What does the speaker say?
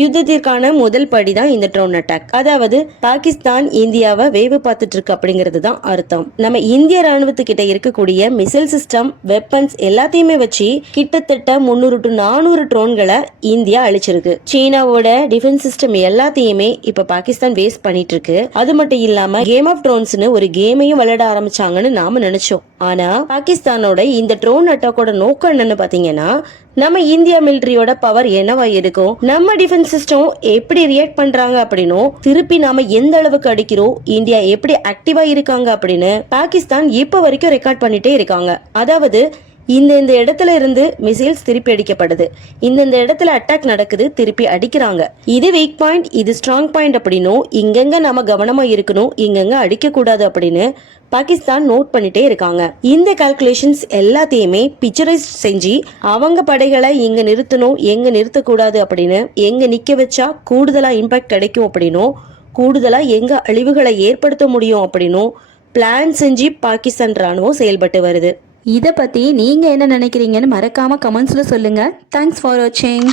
யுத்தத்திற்கான முதல் படி தான் இந்த ட்ரோன் அட்டாக். அதாவது பாகிஸ்தான் இந்தியாவை வேவு பார்த்துட்டு இருக்கு அப்படிங்கிறது தான் அர்த்தம். நம்ம இந்திய ராணுவத்துக்கிட்ட இருக்கக்கூடிய மிசைல் சிஸ்டம் வெப்பன்ஸ் எல்லாத்தையுமே வச்சு கிட்டத்தட்ட முன்னூறு டு நானூறு ட்ரோன்களை இந்தியா அழிச்சிருக்கு. சீனாவோட டிஃபென்ஸ் சிஸ்டம் எல்லாத்தையுமே இப்ப பாகிஸ்தான் வேஸ்ட் பண்ணிட்டு இருக்கு அது மட்டும் இல்லாம கேம் ஆஃப் ட்ரோன்ஸ்னு ஒரு கேமையும் விளையாட ஆரம்பிச்சாங்கன்னு நாம நினைச்சோம். ஆனா பாகிஸ்தானோட இந்த ட்ரோன் அட்டாக்கோட நோக்கம் என்னன்னு பாத்தீங்கன்னா நம்ம இந்தியா மிலிட்டரியோட பவர் என்னவா இருக்கும்? நம்ம டிஃபென்ஸ் சிஸ்டம் எப்படி ரியாக்ட் பண்றாங்க அப்படின்னும் திருப்பி நாம எந்த அளவுக்கு அடிக்கிறோம் இந்தியா எப்படி ஆக்டிவா இருக்காங்க அப்படின்னு பாகிஸ்தான் இப்ப வரைக்கும் ரெக்கார்ட் பண்ணிட்டே இருக்காங்க. அதாவது இந்த இந்த இடத்துல இருந்து மிசைல்ஸ் திருப்பி அடிக்கப்படுது. இந்த இந்த இடத்துல அட்டாக் நடக்குது திருப்பி அடிக்கிறாங்க. இது வீக் பாயிண்ட் இது ஸ்ட்ராங் பாயிண்ட் அப்படின்னும் இங்கெங்க நம்ம கவனமா இருக்கணும் இங்கெங்க அடிக்க கூடாது அப்படின்னு பாகிஸ்தான் நோட் பண்ணிட்டே இருக்காங்க. இந்த கால்குலேஷன்ஸ் எல்லாத்தையுமே பிக்சரைஸ் செஞ்சு அவங்க படைகளை எங்க நிறுத்தணும் எங்க நிறுத்தக்கூடாது அப்படின்னு எங்க நிக்க வச்சா கூடுதலா இம்பாக்ட் கிடைக்கும் அப்படின்னும் கூடுதலா எங்க அழிவுகளை ஏற்படுத்த முடியும் அப்படின்னும் பிளான் செஞ்சு பாகிஸ்தான் ராணுவம் செயல்பட்டு வருது. இதை பற்றி நீங்கள் என்ன நினைக்கிறீங்கன்னு மறக்காமல் கமெண்ட்ஸில் சொல்லுங்கள் தேங்க்ஸ் ஃபார் வாட்சிங்